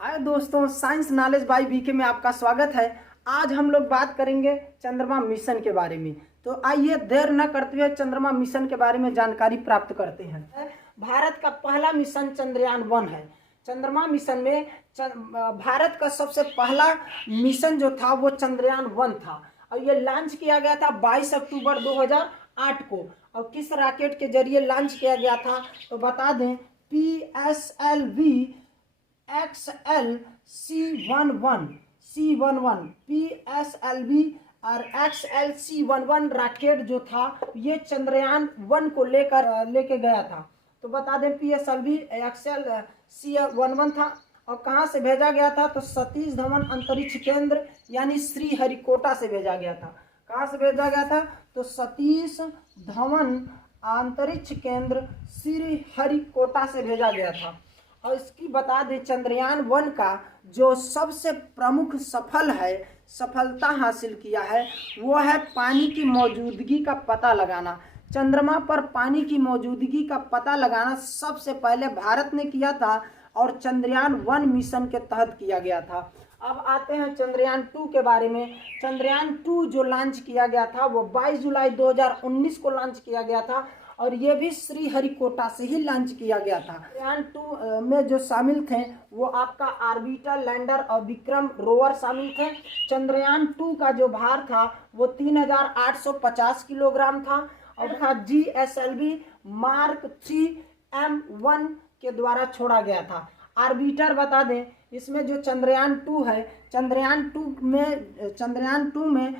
हाय दोस्तों, science knowledge by BK में आपका स्वागत है। आज हम लोग बात करेंगे चंद्रमा मिशन के बारे में। तो आइए देर न करते हुए चंद्रमा मिशन के बारे में जानकारी प्राप्त करते हैं। भारत का पहला मिशन चंद्रयान-1 है। चंद्रमा मिशन में भारत का सबसे पहला मिशन जो था वो चंद्रयान-1 था और ये लॉन्च किया गया था 22 अक्टूबर 2008 को। और किस रॉकेट के जरिए लॉन्च किया गया था तो बता दें, PSLV XL C11 PSLV और XL C11 रॉकेट जो था ये चंद्रयान-1 को लेके गया था। तो बता दें PSLV XL C11 था और कहाँ से भेजा गया था तो सतीश धवन अंतरिक्ष केंद्र यानी श्रीहरिकोटा से भेजा गया था। कहाँ से भेजा गया था तो सतीश धवन अंतरिक्ष केंद्र श्रीहरिकोटा से भेजा गया था। और इसकी बता दें चंद्रयान-1 का जो सबसे प्रमुख सफलता हासिल किया है वो है पानी की मौजूदगी का पता लगाना। चंद्रमा पर पानी की मौजूदगी का पता लगाना सबसे पहले भारत ने किया था और चंद्रयान-1 मिशन के तहत किया गया था। अब आते हैं चंद्रयान-2 के बारे में। चंद्रयान-2 जो लॉन्च किया गया था वो 22 जुलाई 2019 को लॉन्च किया गया था और ये भी श्रीहरिकोटा से ही लॉन्च किया गया था। चंद्रयान-2 में जो शामिल थे वो आपका ऑर्बिटर, लैंडर और विक्रम रोवर शामिल थे। चंद्रयान-2 का जो भार था वो 3850 किलोग्राम था और था GSLV Mark 3M1 के द्वारा छोड़ा गया था। ऑर्बिटर बता दें, इसमें जो चंद्रयान-2 है, चंद्रयान-2 में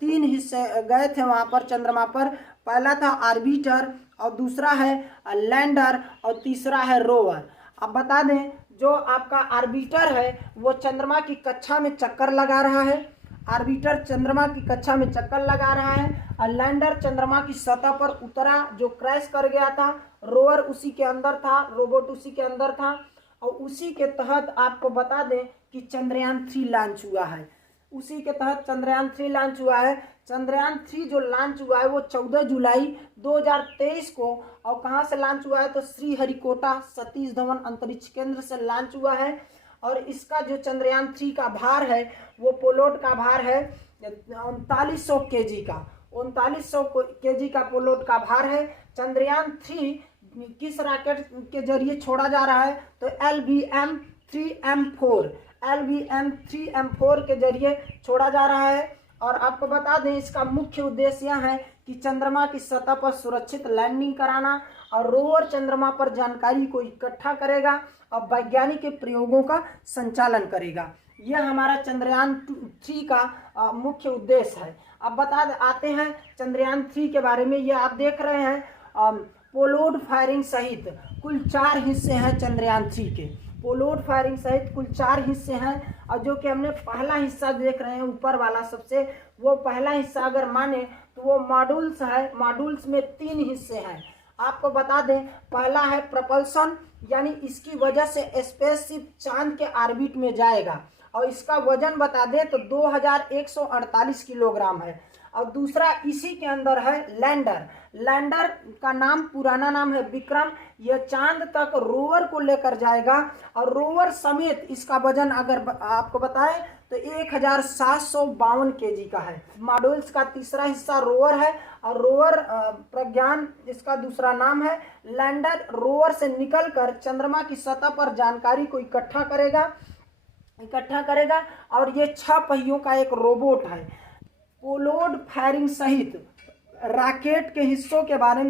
3 हिस्से गए थे वहाँ पर चंद्रमा पर। पहला था ऑर्बिटर और दूसरा है लैंडर और तीसरा है रोवर। अब बता दें जो आपका ऑर्बिटर है वो चंद्रमा की कक्षा में चक्कर लगा रहा है। ऑर्बिटर चंद्रमा की कक्षा में चक्कर लगा रहा है और लैंडर चंद्रमा की सतह पर उतरा जो क्रैश कर गया था। रोवर उसी के अंदर था, रोबोट उसी के अंदर था और उसी के तहत आपको बता दें कि चंद्रयान-3 लॉन्च हुआ है। उसी के तहत चंद्रयान-3 लॉन्च हुआ है। चंद्रयान-3 जो लॉन्च हुआ है वो 14 जुलाई 2023 को और कहाँ से लॉन्च हुआ है तो श्रीहरिकोटा सतीश धवन अंतरिक्ष केंद्र से लॉन्च हुआ है। और इसका जो चंद्रयान-3 का भार है वो पेलोड का भार है 3900 kg का। 3900 kg का पेलोड का भार है। चंद्रयान-3 किस रॉकेट के जरिए छोड़ा जा रहा है तो LVM-3M4 के जरिए छोड़ा जा रहा है। और आपको बता दें इसका मुख्य उद्देश्य यह है कि चंद्रमा की सतह पर सुरक्षित लैंडिंग कराना और रोवर चंद्रमा पर जानकारी को इकट्ठा करेगा और वैज्ञानिक के प्रयोगों का संचालन करेगा। यह हमारा चंद्रयान-3 का मुख्य उद्देश्य है। अब आते हैं चंद्रयान-3 के बारे में। ये आप देख रहे हैं पेलोड फायरिंग सहित कुल 4 हिस्से हैं चंद्रयान-3 के। पेलोड फायरिंग सहित कुल 4 हिस्से हैं और जो कि हमने पहला हिस्सा देख रहे हैं ऊपर वाला सबसे, वो पहला हिस्सा अगर माने तो वो मॉड्यूल्स है। मॉड्यूल्स में 3 हिस्से हैं। आपको बता दें पहला है प्रपल्सन, यानी इसकी वजह से स्पेसशिप चांद के ऑर्बिट में जाएगा और इसका वजन बता दें तो 2148 किलोग्राम है। और दूसरा इसी के अंदर है लैंडर। लैंडर का नाम पुराना नाम है विक्रम। यह चांद तक रोवर को लेकर जाएगा और रोवर समेत इसका वजन अगर आपको बताएं तो 1752 kg का है। मॉड्यूल्स का तीसरा हिस्सा रोवर है और रोवर प्रज्ञान इसका दूसरा नाम है। लैंडर रोवर से निकलकर चंद्रमा की सतह पर जानकारी को इकट्ठा करेगा और ये 6 पहियों का एक रोबोट है। पेलोड फायरिंग सहित रॉकेट के हिस्सों के बारे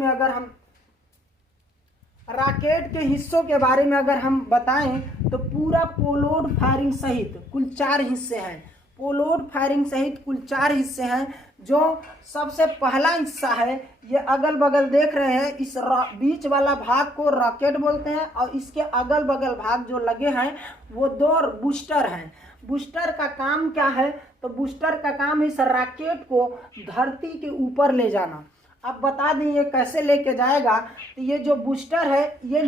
में अगर हम बताएं तो पूरा पेलोड फायरिंग सहित कुल 4 हिस्से हैं। पेलोड फायरिंग सहित कुल 4 हिस्से हैं। जो सबसे पहला हिस्सा है ये अगल बगल देख रहे हैं, इस बीच वाला भाग को रॉकेट बोलते हैं और इसके अगल बगल भाग जो लगे हैं वो 2 बूस्टर हैं। बूस्टर का काम क्या है तो बूस्टर का काम है इस रॉकेट को धरती के ऊपर ले जाना। अब बता दें ये कैसे लेके जाएगा तो ये जो बूस्टर है ये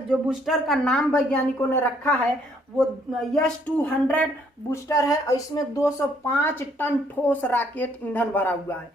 जो बूस्टर का नाम वैज्ञानिकों ने रखा है वो S-200 बूस्टर है और इसमें 205 टन ठोस रॉकेट ईंधन भरा हुआ है।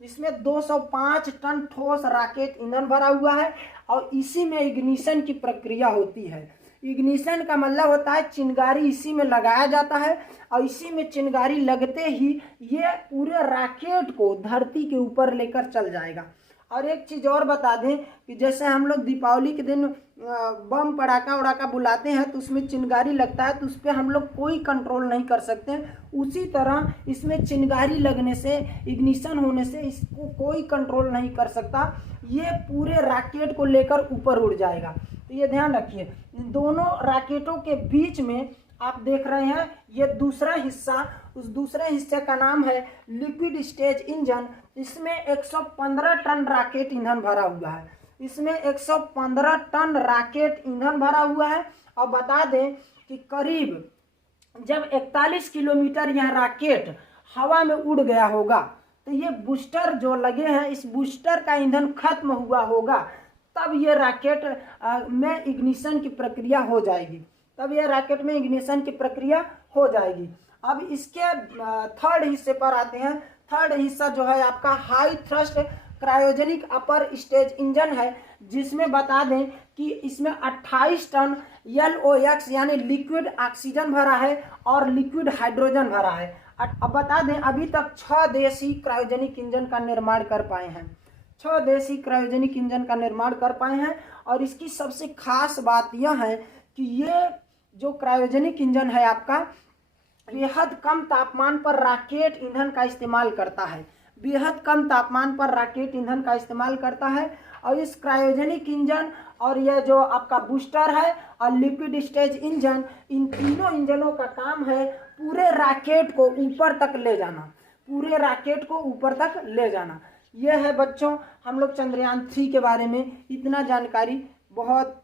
इसमें 205 टन ठोस रॉकेट ईंधन भरा हुआ है और इसी में इग्निशन की प्रक्रिया होती है। इग्निशन का मतलब होता है चिंगारी इसी में लगाया जाता है और इसी में चिंगारी लगते ही ये पूरे रॉकेट को धरती के ऊपर लेकर चल जाएगा। और एक चीज़ और बता दें कि जैसे हम लोग दीपावली के दिन बम पटाखा उड़ाका बुलाते हैं तो उसमें चिंगारी लगता है, तो उस पर हम लोग कोई कंट्रोल नहीं कर सकते। उसी तरह इसमें चिंगारी लगने से, इग्निशन होने से इसको कोई कंट्रोल नहीं कर सकता, ये पूरे रॉकेट को लेकर ऊपर उड़ जाएगा। तो ये ध्यान रखिए। दोनों रॉकेटों के बीच में आप देख रहे हैं ये दूसरा हिस्सा, उस दूसरे हिस्से का नाम है लिक्विड स्टेज इंजन। इसमें 115 टन रॉकेट ईंधन भरा हुआ है। इसमें 115 टन रॉकेट ईंधन भरा हुआ है। और बता दें कि करीब जब 41 किलोमीटर यह रॉकेट हवा में उड़ गया होगा तो ये बूस्टर जो लगे हैं, इस बूस्टर का ईंधन खत्म हुआ होगा, तब ये रॉकेट में इग्निशन की प्रक्रिया हो जाएगी, तब ये रॉकेट में इग्निशन की प्रक्रिया हो जाएगी। अब इसके थर्ड हिस्से पर आते हैं। थर्ड हिस्सा जो है आपका high thrust cryogenic upper stage engine है, जिसमें बता दें कि इसमें 28 टन LOX यानी लिक्विड ऑक्सीजन भरा है और लिक्विड हाइड्रोजन भरा है। अब बता दें अभी तक 6 देश ही क्रायोजेनिक इंजन का निर्माण कर पाए हैं। 6 देश ही क्रायोजेनिक इंजन का निर्माण कर पाए हैं। और इसकी सबसे खास बात यह है कि ये जो क्रायोजेनिक इंजन है आपका बेहद कम तापमान पर रॉकेट ईंधन का इस्तेमाल करता है, बेहद कम तापमान पर रॉकेट ईंधन का इस्तेमाल करता है। और इस क्रायोजेनिक इंजन और यह जो आपका बूस्टर है और लिक्विड स्टेज इंजन, इन तीनों इंजनों का काम है पूरे रॉकेट को ऊपर तक ले जाना, पूरे रॉकेट को ऊपर तक ले जाना। यह है बच्चों हम लोग चंद्रयान 3 के बारे में इतना जानकारी। बहुत